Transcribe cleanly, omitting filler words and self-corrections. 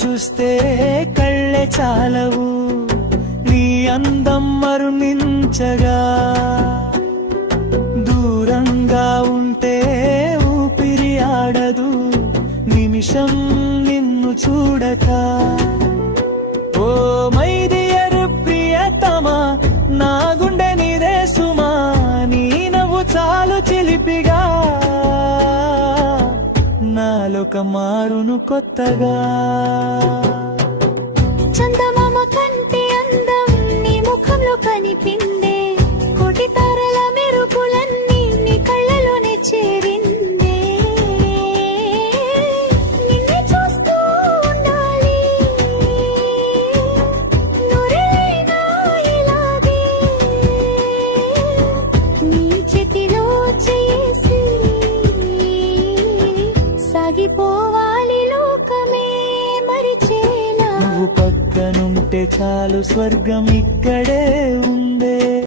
చూస్తే కళ్ళే చాలవు నీ అందం మరునించగా దూరంగా ఉంటే ఊపిరి ఆడదు నిమిషం నిన్ను చూడక ఓ మై డియర్ ప్రియతమా నా గుండె నీదే సుమా నీ నవ్వు చాలు చిలిపిగా నాలోక మారును కొత్తగా చందమామ కంటే అందం నీ ముఖంలో కనిపిందే కోటి తారల మెరుపులన్నీ నీ కళ్ళలోనే చేరిందే నిన్నే చూస్తూ ఉండాలి నూరేళ్ళైనా ఇలాగే నీ చేతిలో చేసి సాగిపోవాలి లోకమే మరిచేలా నువ్వు పక్కనుంటే చాలు స్వర్గం ఇక్కడే ఉంది